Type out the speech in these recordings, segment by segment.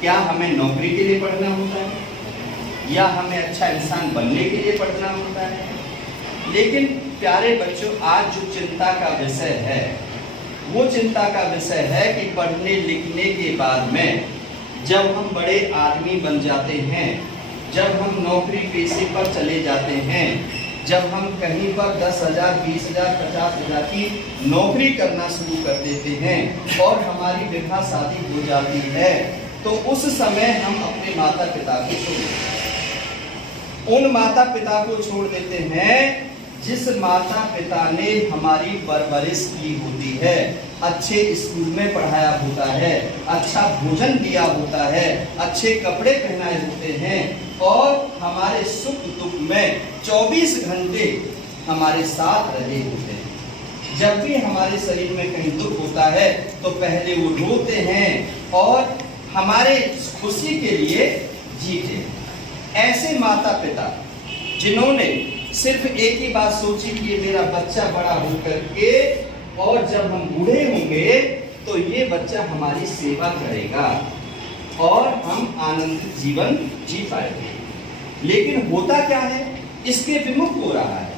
क्या हमें नौकरी के लिए पढ़ना होता है या हमें अच्छा इंसान बनने के लिए पढ़ना होता है? लेकिन प्यारे बच्चों, आज जो चिंता का विषय है वो चिंता का विषय है कि पढ़ने लिखने के बाद में जब हम बड़े आदमी बन जाते हैं, जब हम नौकरी पेशे पर चले जाते हैं, जब हम कहीं पर 10,000, 20,000, 50,000 की नौकरी करना शुरू कर देते हैं और हमारी विवाह शादी हो जाती है, तो उस समय हम अपने माता पिता को छोड़ देते हैं। उन माता पिता को छोड़ देते हैं जिस माता पिता ने हमारी परवरिश की होती है, अच्छे स्कूल में पढ़ाया होता है, अच्छा भोजन दिया होता है, अच्छे कपड़े पहनाए होते हैं और हमारे सुख दुख में 24 घंटे हमारे साथ रहे होते हैं। जब भी हमारे शरीर में कहीं दुख होता है तो पहले वो रोते हैं और हमारे खुशी के लिए जीते हैं। ऐसे माता पिता जिन्होंने सिर्फ एक ही बात सोची कि ये मेरा बच्चा बड़ा होकर के और जब हम बूढ़े होंगे तो ये बच्चा हमारी सेवा करेगा और हम आनंदित जीवन जी पाएंगे। लेकिन होता क्या है, इसके विमुख हो रहा है।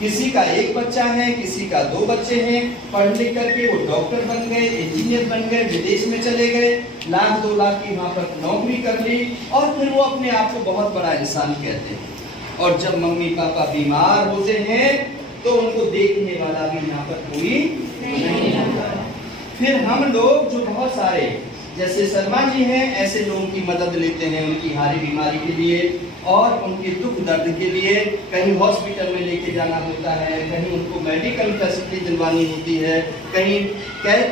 किसी का एक बच्चा है, किसी का 2 बच्चे हैं, पढ़ लिख करके वो डॉक्टर बन गए, इंजीनियर बन गए, विदेश में चले गए, 1,00,000 2 लाख की वहां पर नौकरी कर ली और फिर वो अपने आप को बहुत बड़ा इंसान कहते हैं। और जब मम्मी पापा बीमार होते हैं तो उनको देखने वाला भी यहाँ पर कोई नहीं होता है। फिर हम लोग जो बहुत सारे जैसे शर्मा जी हैं, ऐसे लोगों की मदद लेते हैं उनकी हारी बीमारी के लिए और उनके दुख दर्द के लिए। कहीं हॉस्पिटल में लेके जाना होता है, कहीं उनको मेडिकल फैसिलिटी दिलवानी होती है, कहीं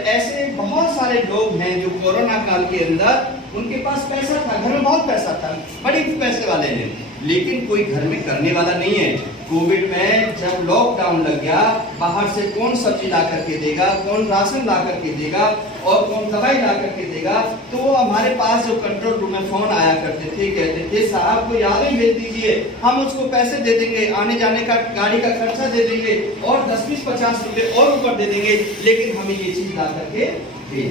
ऐसे बहुत सारे लोग हैं जो कोरोना काल के अंदर उनके पास पैसा था, घर में बहुत पैसा था, बड़े पैसे वाले हैं, लेकिन कोई घर में करने वाला नहीं है। कोविड में जब लॉकडाउन लग गया, बाहर से कौन सब्जी ला करके देगा, कौन राशन ला करके देगा और कौन दवाई ला करके देगा। तो वो हमारे पास जो कंट्रोल रूम में फोन आया करते थे, कहते थे साहब को याद ही भेज दीजिए, हम उसको पैसे दे देंगे, आने जाने का गाड़ी का खर्चा दे देंगे और 10, 20, 50 रुपए और ऊपर दे देंगे, लेकिन हमें ये चीज ला करके दे।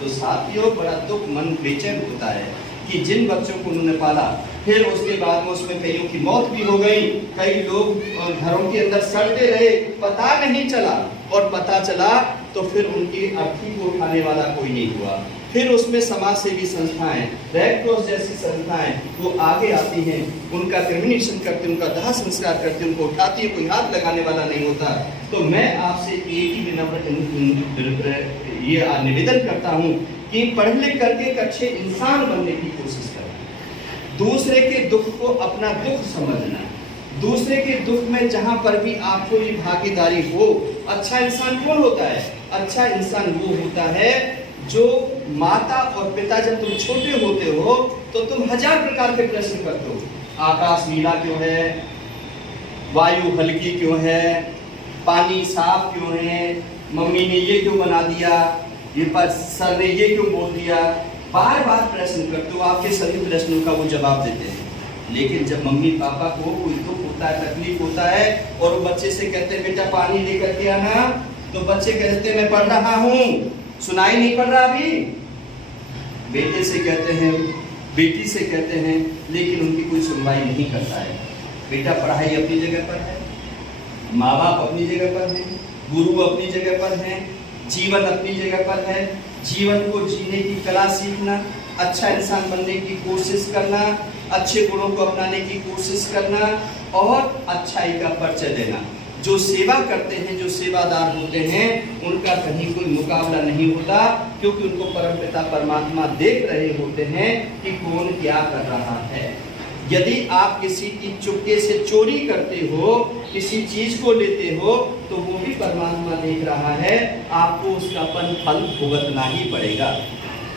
तो साथियों, बड़ा दुख, मन बेचैन होता है कि जिन बच्चों को उन्होंने पाला, फिर उसके बाद में उसमें कईयों की मौत भी हो गई, कई लोग घरों के अंदर सड़ते रहे, पता नहीं चला और पता चला तो फिर उनकी अर्थी को उठाने वाला कोई नहीं हुआ। फिर उसमें समाज सेवी संस्थाएं, रेड क्रॉस जैसी संस्थाएं वो आगे आती हैं, उनका क्रिमिनेशन करते, उनका दाह संस्कार करते, उनको उठाती है, कोई हाथ लगाने वाला नहीं होता। तो मैं आपसे एक ही ये निवेदन करता हूँ कि पढ़ लिख करके एक अच्छे इंसान बनने की कोशिश करें, दूसरे के दुख को अपना दुख समझना, दूसरे के दुख में जहां पर भी आपको ये भागीदारी हो। अच्छा इंसान कौन होता है? अच्छा इंसान वो होता है जो माता और पिता, जब तुम छोटे होते हो तो तुम 1000 प्रकार के प्रश्न करते हो, आकाश नीला क्यों है, वायु हल्की क्यों है, पानी साफ क्यों है, मम्मी ने ये क्यों बना दिया, ये पर सर ने ये क्यों बोल दिया, बार बार प्रश्न करते हो, आपके सभी प्रश्नों का वो जवाब देते हैं। लेकिन जब मम्मी पापा को कोई दुख होता है, तकलीफ होता है और वो बच्चे से कहते हैं बेटा पानी लेकर के आना, तो बच्चे कहते हैं मैं पढ़ रहा हूँ, सुनाई नहीं पड़ रहा अभी। बेटे से कहते हैं, बेटी से कहते हैं, लेकिन उनकी कोई सुनवाई नहीं करता है। बेटा पढ़ाई अपनी जगह पर है, माँ बाप अपनी जगह पर है, गुरु अपनी जगह पर है, जीवन अपनी जगह पर है। जीवन को जीने की कला सीखना, अच्छा इंसान बनने की कोशिश करना, अच्छे गुणों को अपनाने की कोशिश करना और अच्छाई का परिचय देना। जो सेवा करते हैं, जो सेवादार होते हैं, उनका कहीं कोई मुकाबला नहीं होता, क्योंकि उनको परमपिता परमात्मा देख रहे होते हैं कि कौन क्या कर रहा है। यदि आप किसी की चुपके से चोरी करते हो, किसी चीज को लेते हो, तो वो भी परमात्मा देख रहा है, आपको उसका फल भुगतना ही पड़ेगा।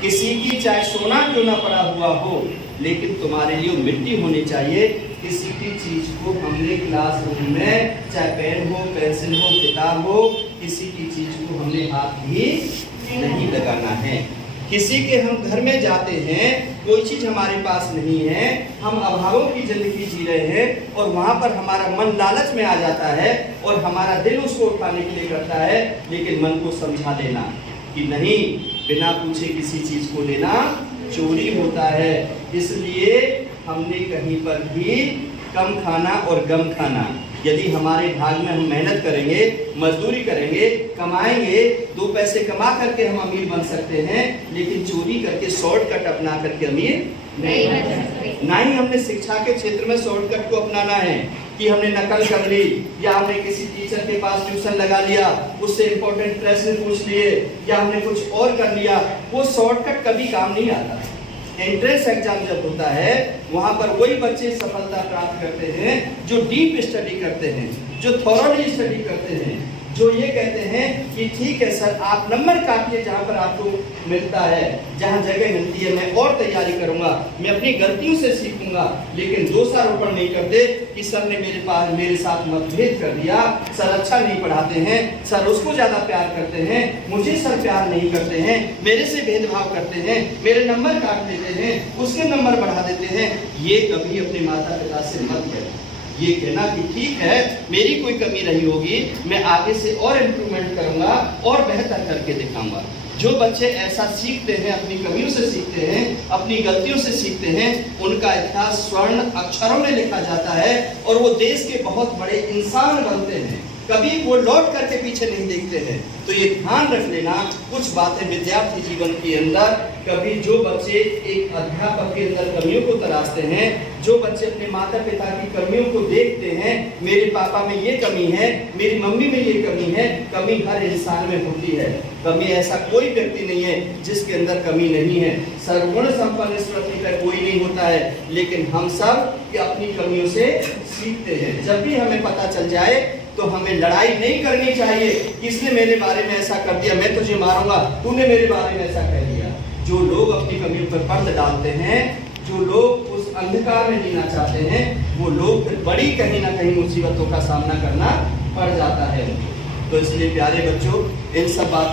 किसी की चाहे सोना क्यों ना पड़ा हुआ हो, लेकिन तुम्हारे लिए मिट्टी होनी चाहिए। किसी की चीज को हमने क्लासरूम में, चाहे पेन हो, पेंसिल हो, किताब हो, किसी की चीज को हमने हाथ भी नहीं लगाना है। किसी के हम घर में जाते हैं, कोई चीज हमारे पास नहीं है, हम अभावों की जिंदगी जी रहे हैं और वहां पर हमारा मन लालच में आ जाता है और हमारा दिल उसको उठाने के लिए करता है, लेकिन मन को समझा देना कि नहीं, बिना पूछे किसी चीज को लेना चोरी होता है। इसलिए हमने कहीं पर भी कम खाना और गम खाना। यदि हमारे भाग में हम मेहनत करेंगे, मजदूरी करेंगे, कमाएंगे, 2 पैसे कमा करके हम अमीर बन सकते हैं, लेकिन चोरी करके शॉर्टकट अपना करके अमीर नहीं बन सकते। ना ही हमने शिक्षा के क्षेत्र में शॉर्टकट को अपनाना है कि हमने नकल कर ली या हमने किसी टीचर के पास ट्यूशन लगा लिया, उससे इंपॉर्टेंट प्रश्न पूछ लिए या हमने कुछ और कर लिया। वो शॉर्टकट कभी काम नहीं आता। एंट्रेंस एग्जाम जब होता है वहां पर वही बच्चे सफलता प्राप्त करते हैं जो डीप स्टडी करते हैं, जो थॉरोली स्टडी करते हैं, जो ये कहते हैं कि ठीक है सर आप नंबर काटिए जहां पर आपको मिलता है, जहां जगह मिलती है मैं और तैयारी करूंगा, मैं अपनी गलतियों से सीखूंगा, लेकिन दोषारोपण नहीं करते कि सर ने मेरे साथ मतभेद कर दिया, सर अच्छा नहीं पढ़ाते हैं, सर उसको ज्यादा प्यार करते हैं, मुझे सर प्यार नहीं करते हैं, मेरे से भेदभाव करते हैं, मेरे नंबर काट देते हैं, उसके नंबर बढ़ा देते हैं। ये कभी अपने माता पिता से मत करें। ये कहना कि ठीक है मेरी कोई कमी रही होगी, मैं आगे से और इम्प्रूवमेंट करूंगा और बेहतर करके दिखाऊंगा। जो बच्चे ऐसा सीखते हैं, अपनी कमियों से सीखते हैं, अपनी गलतियों से सीखते हैं, उनका इतिहास स्वर्ण अक्षरों में लिखा जाता है और वो देश के बहुत बड़े इंसान बनते हैं। कभी वो लौट करके पीछे नहीं देखते हैं। तो ये ध्यान रख लेना कुछ बातें विद्यार्थी जीवन के अंदर। कभी जो बच्चे एक अध्यापक के अंदर कमियों को तराशते हैं, जो बच्चे अपने माता पिता की कमियों को देखते हैं, मेरे पापा में ये कमी है, मेरी मम्मी में ये कमी है, कमी हर इंसान में होती है। कमी ऐसा कोई व्यक्ति नहीं है जिसके अंदर कमी नहीं है। सर्वगुण संपन्न इस पृथ्वी पर कोई नहीं होता है, लेकिन हम सब अपनी कमियों से सीखते हैं। जब भी हमें पता चल जाए तो हमें लड़ाई नहीं करनी चाहिए, किसने मेरे बारे में ऐसा कर दिया, मैं तुझे मारूंगा, तूने मेरे बारे में ऐसा कह दिया। जो लोग अपनी कमियों पर पर्दा डालते हैं, जो लोग उस अंधकार में जीना चाहते हैं, वो लोग फिर बड़ी कहीं ना कहीं मुसीबतों का सामना करना पड़ जाता है। तो इसलिए प्यारे बच्चों, इन सब बातों